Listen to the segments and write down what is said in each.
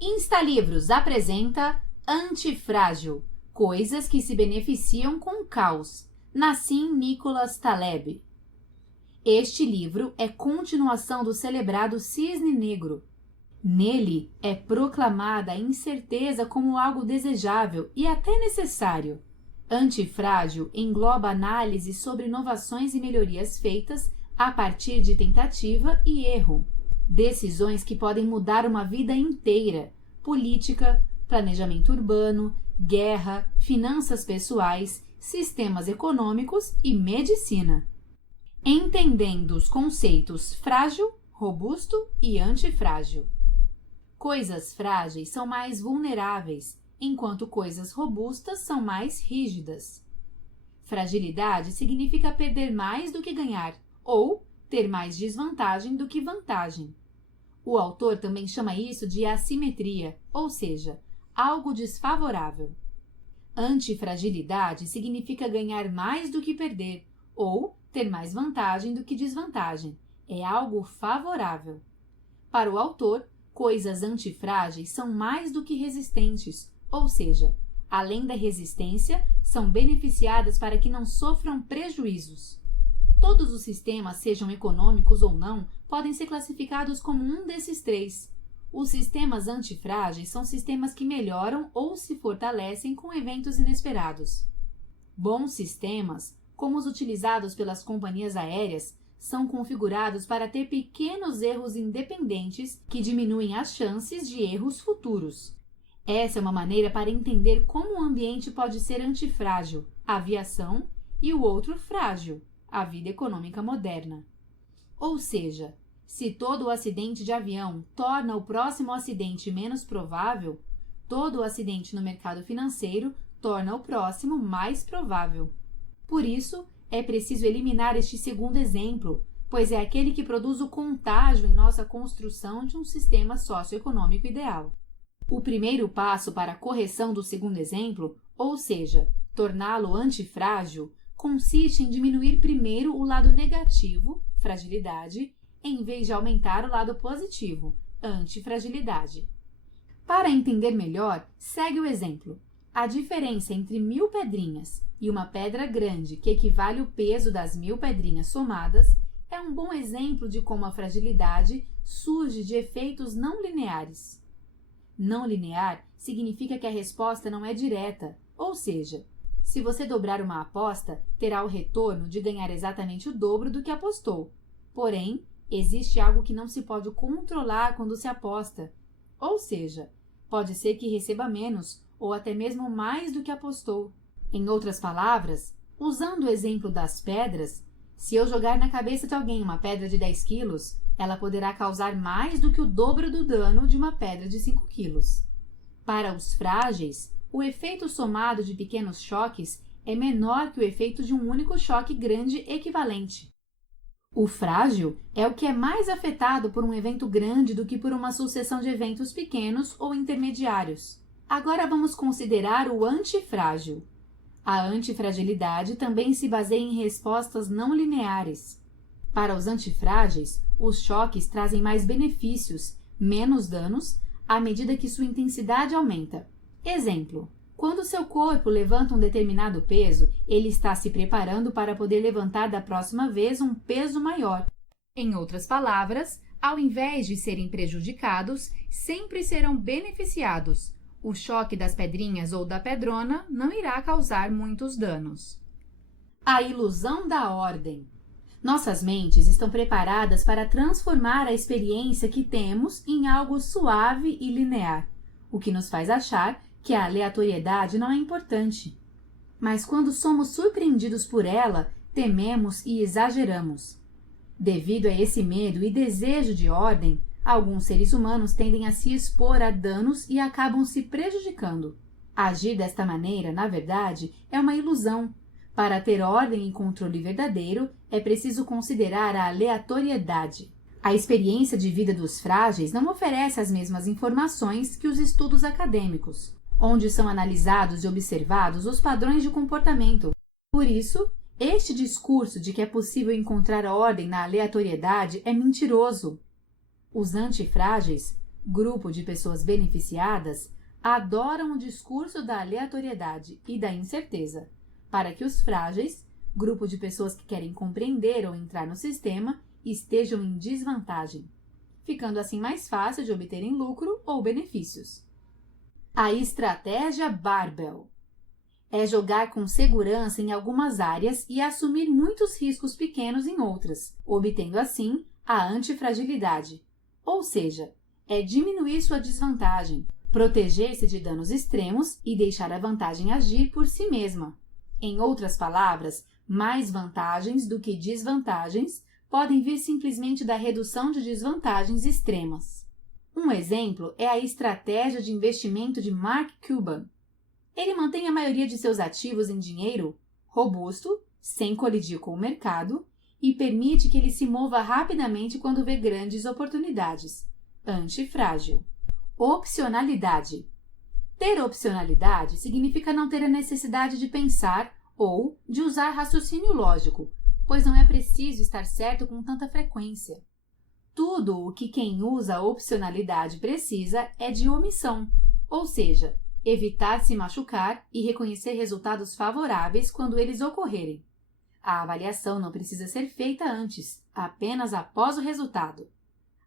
Instalivros apresenta Antifrágil, coisas que se beneficiam com o caos, Nassim Nicholas Taleb. Este livro é continuação do celebrado Cisne Negro. Nele é proclamada a incerteza como algo desejável e até necessário. Antifrágil engloba análises sobre inovações e melhorias feitas a partir de tentativa e erro. Decisões que podem mudar uma vida inteira: política, planejamento urbano, guerra, finanças pessoais, sistemas econômicos e medicina. Entendendo os conceitos frágil, robusto e antifrágil. Coisas frágeis são mais vulneráveis, enquanto coisas robustas são mais rígidas. Fragilidade significa perder mais do que ganhar, ou ter mais desvantagem do que vantagem. O autor também chama isso de assimetria, ou seja, algo desfavorável. Antifragilidade significa ganhar mais do que perder, ou ter mais vantagem do que desvantagem. É algo favorável. Para o autor, coisas antifrágeis são mais do que resistentes, ou seja, além da resistência, são beneficiadas para que não sofram prejuízos. Todos os sistemas, sejam econômicos ou não, podem ser classificados como um desses três. Os sistemas antifrágeis são sistemas que melhoram ou se fortalecem com eventos inesperados. Bons sistemas, como os utilizados pelas companhias aéreas, são configurados para ter pequenos erros independentes que diminuem as chances de erros futuros. Essa é uma maneira para entender como o ambiente pode ser antifrágil, a aviação, e o outro frágil, a vida econômica moderna. Ou seja, se todo o acidente de avião torna o próximo acidente menos provável, todo o acidente no mercado financeiro torna o próximo mais provável. Por isso, é preciso eliminar este segundo exemplo, pois é aquele que produz o contágio em nossa construção de um sistema socioeconômico ideal. O primeiro passo para a correção do segundo exemplo, ou seja, torná-lo antifrágil, consiste em diminuir primeiro o lado negativo, fragilidade, em vez de aumentar o lado positivo, antifragilidade. Para entender melhor, segue o exemplo. A diferença entre 1000 pedrinhas e uma pedra grande, que equivale ao peso das 1000 pedrinhas somadas, é um bom exemplo de como a fragilidade surge de efeitos não lineares. Não linear significa que a resposta não é direta, ou seja, se você dobrar uma aposta, terá o retorno de ganhar exatamente o dobro do que apostou. Porém, existe algo que não se pode controlar quando se aposta, ou seja, pode ser que receba menos ou até mesmo mais do que apostou. Em outras palavras, usando o exemplo das pedras, se eu jogar na cabeça de alguém uma pedra de 10 quilos, ela poderá causar mais do que o dobro do dano de uma pedra de 5 quilos. Para os frágeis, o efeito somado de pequenos choques é menor que o efeito de um único choque grande equivalente. O frágil é o que é mais afetado por um evento grande do que por uma sucessão de eventos pequenos ou intermediários. Agora vamos considerar o antifrágil. A antifragilidade também se baseia em respostas não lineares. Para os antifrágeis, os choques trazem mais benefícios, menos danos, à medida que sua intensidade aumenta. Exemplo: quando seu corpo levanta um determinado peso, ele está se preparando para poder levantar da próxima vez um peso maior. Em outras palavras, ao invés de serem prejudicados, sempre serão beneficiados. O choque das pedrinhas ou da pedrona não irá causar muitos danos. A ilusão da ordem. Nossas mentes estão preparadas para transformar a experiência que temos em algo suave e linear, o que nos faz achar que a aleatoriedade não é importante. Mas quando somos surpreendidos por ela, tememos e exageramos. Devido a esse medo e desejo de ordem, alguns seres humanos tendem a se expor a danos e acabam se prejudicando. Agir desta maneira, na verdade, é uma ilusão. Para ter ordem e controle verdadeiro, é preciso considerar a aleatoriedade. A experiência de vida dos frágeis não oferece as mesmas informações que os estudos acadêmicos, onde são analisados e observados os padrões de comportamento. Por isso, este discurso de que é possível encontrar ordem na aleatoriedade é mentiroso. Os antifrágeis, Grupo de pessoas beneficiadas adoram o discurso da aleatoriedade e da incerteza, para que os frágeis, grupo de pessoas que querem compreender ou entrar no sistema, estejam em desvantagem, ficando assim mais fácil de obterem lucro ou benefícios. A estratégia Barbell é jogar com segurança em algumas áreas e assumir muitos riscos pequenos em outras, obtendo assim a antifragilidade, ou seja, é diminuir sua desvantagem, proteger-se de danos extremos e deixar a vantagem agir por si mesma. Em outras palavras, mais vantagens do que desvantagens podem vir simplesmente da redução de desvantagens extremas. Um exemplo é a estratégia de investimento de Mark Cuban. Ele mantém a maioria de seus ativos em dinheiro robusto, sem colidir com o mercado, e permite que ele se mova rapidamente quando vê grandes oportunidades. Antifrágil. Opcionalidade. Ter opcionalidade significa não ter a necessidade de pensar ou de usar raciocínio lógico, pois não é preciso estar certo com tanta frequência. Tudo o que quem usa a opcionalidade precisa é de omissão, ou seja, evitar se machucar e reconhecer resultados favoráveis quando eles ocorrerem. A avaliação não precisa ser feita antes, apenas após o resultado.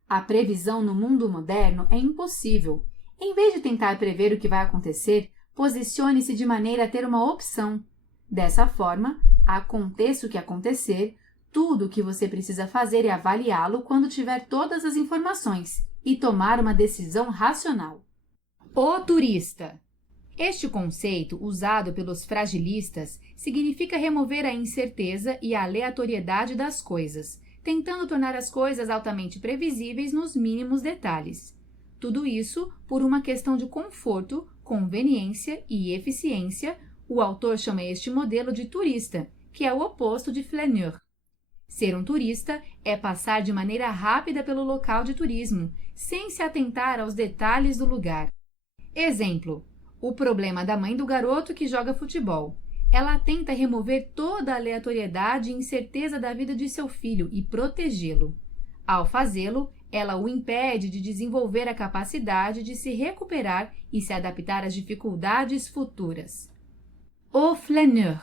A previsão no mundo moderno é impossível. Em vez de tentar prever o que vai acontecer, posicione-se de maneira a ter uma opção. Dessa forma, aconteça o que acontecer, tudo o que você precisa fazer é avaliá-lo quando tiver todas as informações e tomar uma decisão racional. O turista. Este conceito, usado pelos fragilistas, significa remover a incerteza e a aleatoriedade das coisas, tentando tornar as coisas altamente previsíveis nos mínimos detalhes. Tudo isso por uma questão de conforto, conveniência e eficiência. O autor chama este modelo de turista, que é o oposto de flaneur. Ser um turista é passar de maneira rápida pelo local de turismo, sem se atentar aos detalhes do lugar. Exemplo: o problema da mãe do garoto que joga futebol. Ela tenta remover toda a aleatoriedade e incerteza da vida de seu filho e protegê-lo. Ao fazê-lo, ela o impede de desenvolver a capacidade de se recuperar e se adaptar às dificuldades futuras. O flaneur.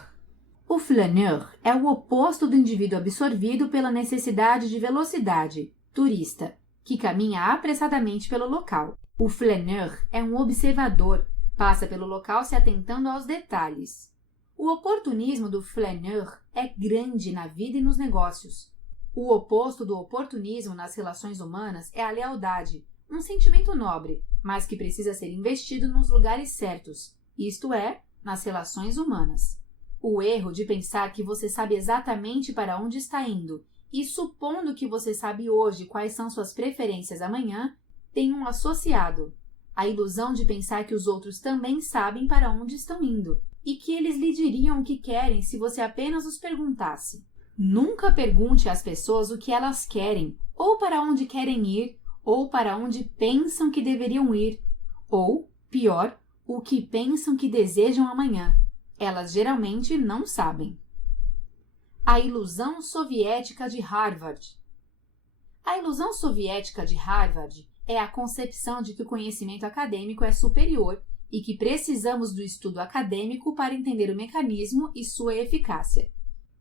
O flaneur é o oposto do indivíduo absorvido pela necessidade de velocidade, turista, que caminha apressadamente pelo local. O flaneur é um observador, passa pelo local se atentando aos detalhes. O oportunismo do flaneur é grande na vida e nos negócios. O oposto do oportunismo nas relações humanas é a lealdade, um sentimento nobre, mas que precisa ser investido nos lugares certos, isto é, nas relações humanas. O erro de pensar que você sabe exatamente para onde está indo e supondo que você sabe hoje quais são suas preferências amanhã, tem um associado: a ilusão de pensar que os outros também sabem para onde estão indo e que eles lhe diriam o que querem se você apenas os perguntasse. Nunca pergunte às pessoas o que elas querem, ou para onde querem ir, ou para onde pensam que deveriam ir, ou, pior, o que pensam que desejam amanhã. Elas geralmente não sabem. A ilusão soviética de Harvard. A ilusão soviética de Harvard é a concepção de que o conhecimento acadêmico é superior e que precisamos do estudo acadêmico para entender o mecanismo e sua eficácia.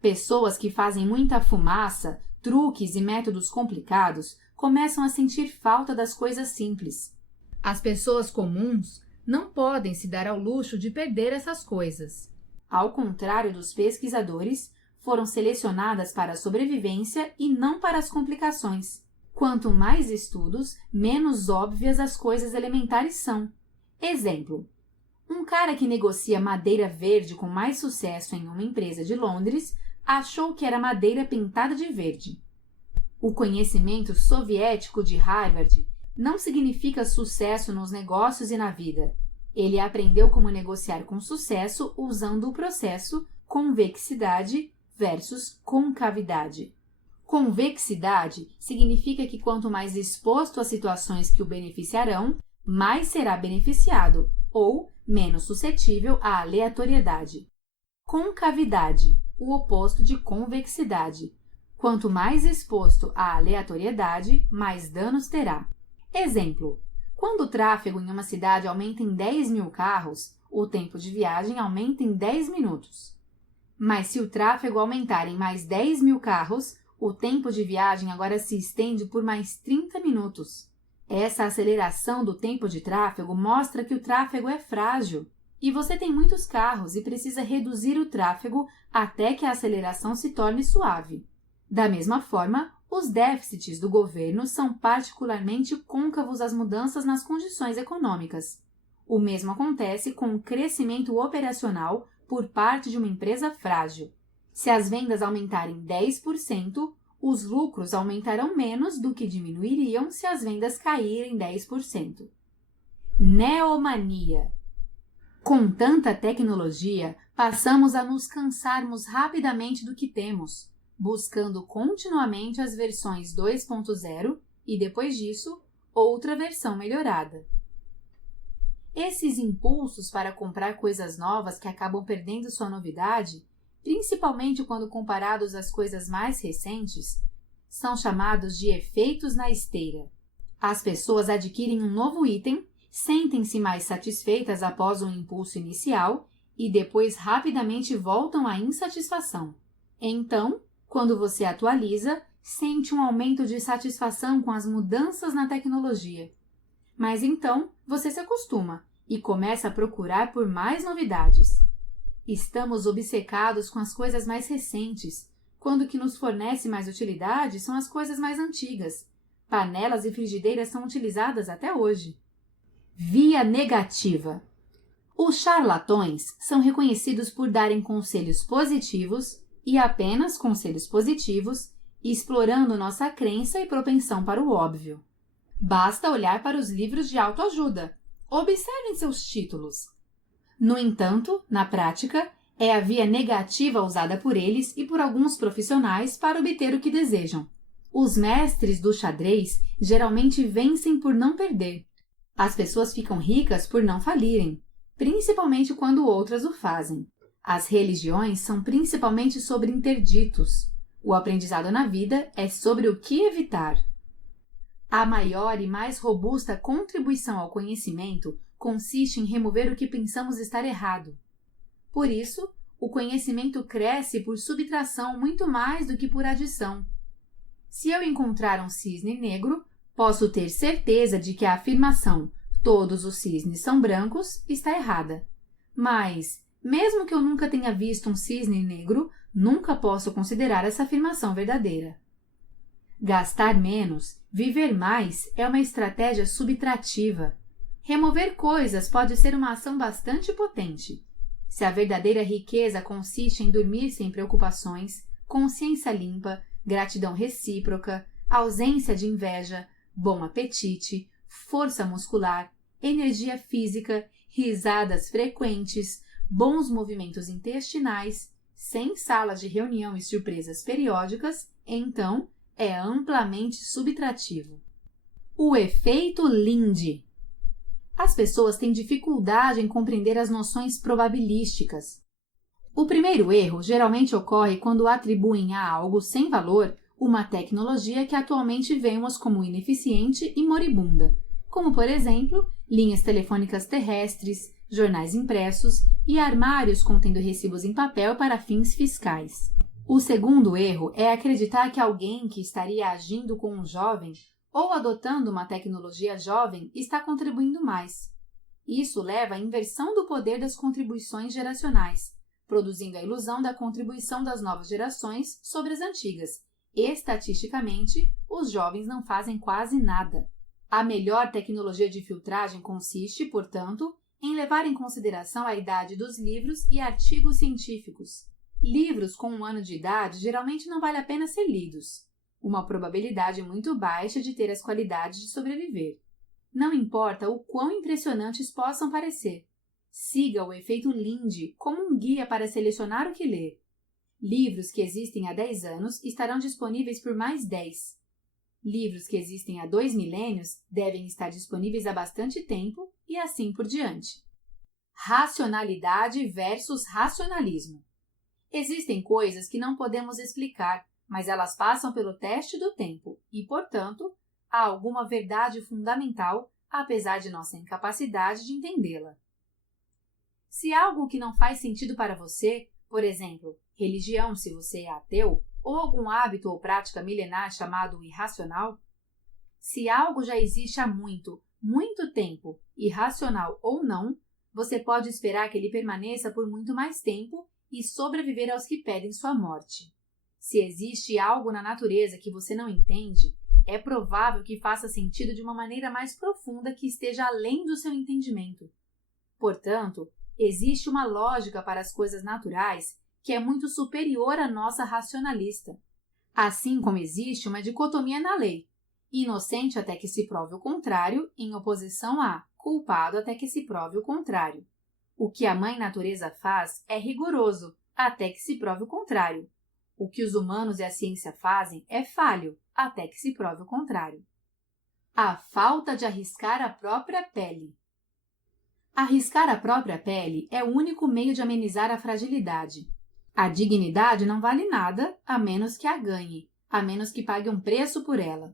Pessoas que fazem muita fumaça, truques e métodos complicados começam a sentir falta das coisas simples. As pessoas comuns não podem se dar ao luxo de perder essas coisas. Ao contrário dos pesquisadores, foram selecionadas para a sobrevivência e não para as complicações. Quanto mais estudos, menos óbvias as coisas elementares são. Exemplo: um cara que negocia madeira verde com mais sucesso em uma empresa de Londres achou que era madeira pintada de verde. O conhecimento soviético de Harvard não significa sucesso nos negócios e na vida. Ele aprendeu como negociar com sucesso usando o processo convexidade versus concavidade. Convexidade significa que quanto mais exposto a situações que o beneficiarão, mais será beneficiado, ou menos suscetível à aleatoriedade. Concavidade, o oposto de convexidade. Quanto mais exposto à aleatoriedade, mais danos terá. Exemplo: Quando o tráfego em uma cidade aumenta em 10.000 carros, o tempo de viagem aumenta em 10 minutos. Mas se o tráfego aumentar em mais 10.000 carros, o tempo de viagem agora se estende por mais 30 minutos. Essa aceleração do tempo de tráfego mostra que o tráfego é frágil e você tem muitos carros e precisa reduzir o tráfego até que a aceleração se torne suave. Da mesma forma, os déficits do governo são particularmente côncavos às mudanças nas condições econômicas. O mesmo acontece com o crescimento operacional por parte de uma empresa frágil. Se as vendas aumentarem 10%, os lucros aumentarão menos do que diminuiriam se as vendas caírem 10%. Neomania. Com tanta tecnologia, passamos a nos cansarmos rapidamente do que temos, buscando continuamente as versões 2.0 e, depois disso, outra versão melhorada. Esses impulsos para comprar coisas novas que acabam perdendo sua novidade, principalmente quando comparados às coisas mais recentes, são chamados de efeitos na esteira. As pessoas adquirem um novo item, sentem-se mais satisfeitas após um impulso inicial e depois rapidamente voltam à insatisfação. Então, quando você atualiza, sente um aumento de satisfação com as mudanças na tecnologia. Mas então, você se acostuma e começa a procurar por mais novidades. Estamos obcecados com as coisas mais recentes, quando o que nos fornece mais utilidade são as coisas mais antigas. Panelas e frigideiras são utilizadas até hoje. Via negativa. Os charlatões são reconhecidos por darem conselhos positivos e apenas conselhos positivos, explorando nossa crença e propensão para o óbvio. Basta olhar para os livros de autoajuda. Observem seus títulos. No entanto, na prática, é a via negativa usada por eles e por alguns profissionais para obter o que desejam. Os mestres do xadrez geralmente vencem por não perder. As pessoas ficam ricas por não falirem, principalmente quando outras o fazem. As religiões são principalmente sobre interditos. O aprendizado na vida é sobre o que evitar. A maior e mais robusta contribuição ao conhecimento consiste em remover o que pensamos estar errado. Por isso, o conhecimento cresce por subtração muito mais do que por adição. Se eu encontrar um cisne negro, posso ter certeza de que a afirmação "todos os cisnes são brancos" está errada. Mas, mesmo que eu nunca tenha visto um cisne negro, nunca posso considerar essa afirmação verdadeira. Gastar menos, viver mais é uma estratégia subtrativa. Remover coisas pode ser uma ação bastante potente. Se a verdadeira riqueza consiste em dormir sem preocupações, consciência limpa, gratidão recíproca, ausência de inveja, bom apetite, força muscular, energia física, risadas frequentes, bons movimentos intestinais, sem salas de reunião e surpresas periódicas, então é amplamente subtrativo. O efeito Lindy. As pessoas têm dificuldade em compreender as noções probabilísticas. O primeiro erro geralmente ocorre quando atribuem a algo sem valor uma tecnologia que atualmente vemos como ineficiente e moribunda, como, por exemplo, linhas telefônicas terrestres, jornais impressos e armários contendo recibos em papel para fins fiscais. O segundo erro é acreditar que alguém que estaria agindo com um jovem ou adotando uma tecnologia jovem está contribuindo mais. Isso leva à inversão do poder das contribuições geracionais, produzindo a ilusão da contribuição das novas gerações sobre as antigas. Estatisticamente, os jovens não fazem quase nada. A melhor tecnologia de filtragem consiste, portanto, em levar em consideração a idade dos livros e artigos científicos. Livros com 1 ano de idade geralmente não vale a pena ser lidos. Uma probabilidade muito baixa de ter as qualidades de sobreviver. Não importa o quão impressionantes possam parecer. Siga o efeito Lindy como um guia para selecionar o que ler. Livros que existem há 10 anos estarão disponíveis por mais 10. Livros que existem há 2 milênios devem estar disponíveis há bastante tempo e assim por diante. Racionalidade versus racionalismo. Existem coisas que não podemos explicar, mas elas passam pelo teste do tempo e, portanto, há alguma verdade fundamental apesar de nossa incapacidade de entendê-la. Se algo que não faz sentido para você, por exemplo, religião se você é ateu, ou algum hábito ou prática milenar chamado irracional, se algo já existe há muito, muito tempo, irracional ou não, você pode esperar que ele permaneça por muito mais tempo e sobreviver aos que pedem sua morte. Se existe algo na natureza que você não entende, é provável que faça sentido de uma maneira mais profunda que esteja além do seu entendimento. Portanto, existe uma lógica para as coisas naturais que é muito superior à nossa racionalista. Assim como existe uma dicotomia na lei, inocente até que se prove o contrário, em oposição a culpado até que se prove o contrário. O que a mãe natureza faz é rigoroso, até que se prove o contrário. O que os humanos e a ciência fazem é falho, até que se prove o contrário. A falta de arriscar a própria pele. Arriscar a própria pele é o único meio de amenizar a fragilidade. A dignidade não vale nada a menos que a ganhe, a menos que pague um preço por ela.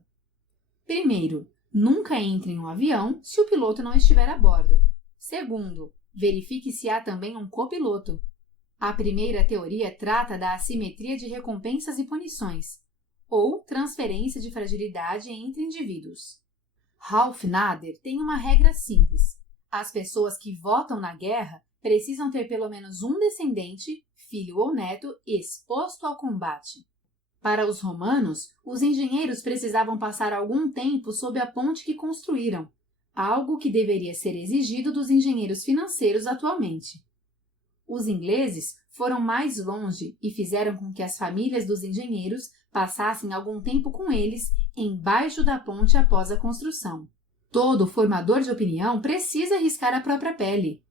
Primeiro, nunca entre em um avião se o piloto não estiver a bordo. Segundo, verifique se há também um copiloto. A primeira teoria trata da assimetria de recompensas e punições, ou transferência de fragilidade entre indivíduos. Ralph Nader tem uma regra simples. As pessoas que votam na guerra precisam ter pelo menos um descendente, filho ou neto, exposto ao combate. Para os romanos, os engenheiros precisavam passar algum tempo sob a ponte que construíram, algo que deveria ser exigido dos engenheiros financeiros atualmente. Os ingleses foram mais longe e fizeram com que as famílias dos engenheiros passassem algum tempo com eles embaixo da ponte após a construção. Todo formador de opinião precisa arriscar a própria pele.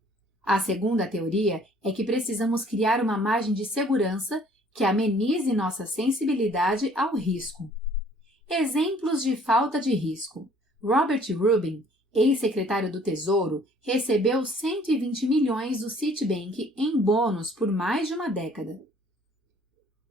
A segunda teoria é que precisamos criar uma margem de segurança que amenize nossa sensibilidade ao risco. Exemplos de falta de risco. Robert Rubin, ex-secretário do Tesouro, recebeu 120 milhões do Citibank em bônus por mais de uma década.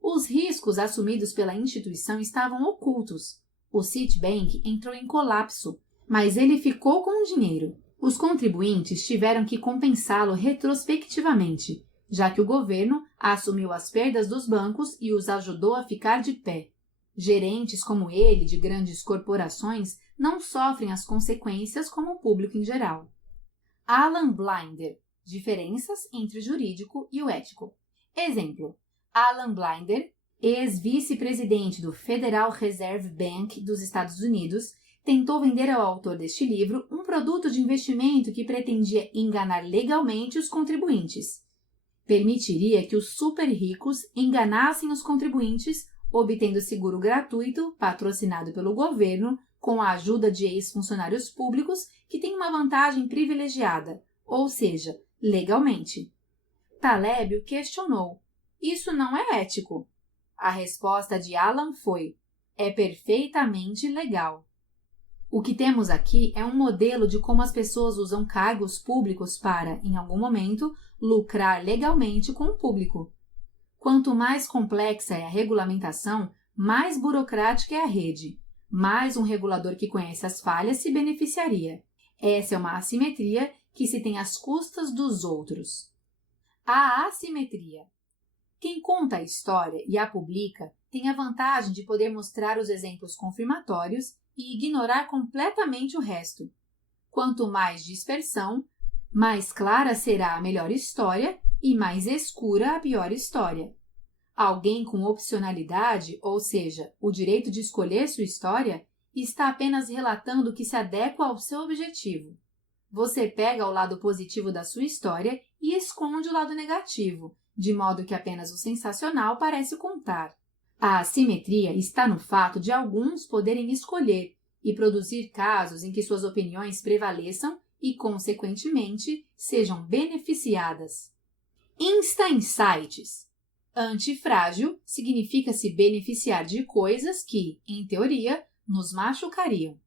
Os riscos assumidos pela instituição estavam ocultos. O Citibank entrou em colapso, mas ele ficou com o dinheiro. Os contribuintes tiveram que compensá-lo retrospectivamente, já que o governo assumiu as perdas dos bancos e os ajudou a ficar de pé. Gerentes como ele, de grandes corporações, não sofrem as consequências como o público em geral. Alan Blinder. Diferenças entre o jurídico e o ético. Exemplo. Alan Blinder, ex-vice-presidente do Federal Reserve Bank dos Estados Unidos, tentou vender ao autor deste livro um produto de investimento que pretendia enganar legalmente os contribuintes. Permitiria que os super ricos enganassem os contribuintes, obtendo seguro gratuito, patrocinado pelo governo, com a ajuda de ex-funcionários públicos que têm uma vantagem privilegiada, ou seja, legalmente. Taleb o questionou. Isso não é ético. A resposta de Alan foi: é perfeitamente legal. O que temos aqui é um modelo de como as pessoas usam cargos públicos para, em algum momento, lucrar legalmente com o público. Quanto mais complexa é a regulamentação, mais burocrática é a rede. Mais um regulador que conhece as falhas se beneficiaria. Essa é uma assimetria que se tem às custas dos outros. A assimetria. Quem conta a história e a publica tem a vantagem de poder mostrar os exemplos confirmatórios e ignorar completamente o resto. Quanto mais dispersão, mais clara será a melhor história e mais escura a pior história. Alguém com opcionalidade, ou seja, o direito de escolher sua história, está apenas relatando o que se adequa ao seu objetivo. Você pega o lado positivo da sua história e esconde o lado negativo, de modo que apenas o sensacional parece contar. A assimetria está no fato de alguns poderem escolher e produzir casos em que suas opiniões prevaleçam e, consequentemente, sejam beneficiadas. Insta-insights. Antifrágil significa se beneficiar de coisas que, em teoria, nos machucariam.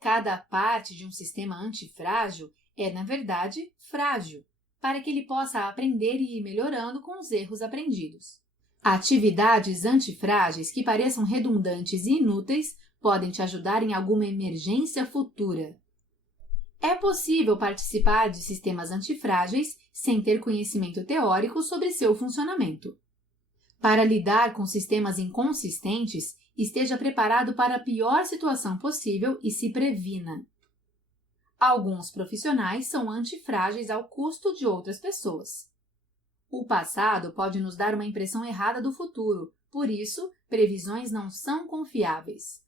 Cada parte de um sistema antifrágil é, na verdade, frágil, para que ele possa aprender e ir melhorando com os erros aprendidos. Atividades antifrágeis que pareçam redundantes e inúteis podem te ajudar em alguma emergência futura. É possível participar de sistemas antifrágeis sem ter conhecimento teórico sobre seu funcionamento. Para lidar com sistemas inconsistentes, esteja preparado para a pior situação possível e se previna. Alguns profissionais são antifrágeis ao custo de outras pessoas. O passado pode nos dar uma impressão errada do futuro, por isso, previsões não são confiáveis.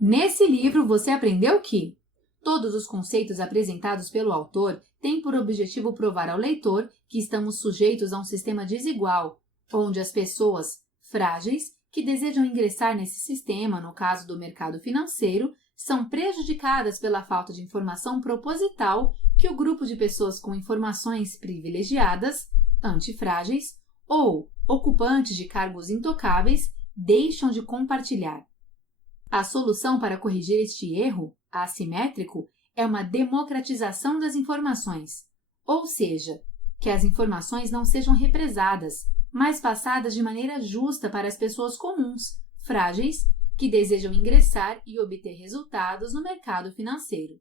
Nesse livro, você aprendeu que todos os conceitos apresentados pelo autor têm por objetivo provar ao leitor que estamos sujeitos a um sistema desigual, onde as pessoas frágeis que desejam ingressar nesse sistema, no caso do mercado financeiro, são prejudicadas pela falta de informação proposital que o grupo de pessoas com informações privilegiadas, antifrágeis ou ocupantes de cargos intocáveis deixam de compartilhar. A solução para corrigir este erro assimétrico é uma democratização das informações, ou seja, que as informações não sejam represadas, mas passadas de maneira justa para as pessoas comuns, frágeis, que desejam ingressar e obter resultados no mercado financeiro.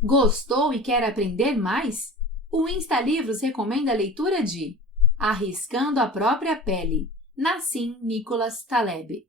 Gostou e quer aprender mais? O InstaLivros recomenda a leitura de Arriscando a Própria Pele, Nassim Nicholas Taleb.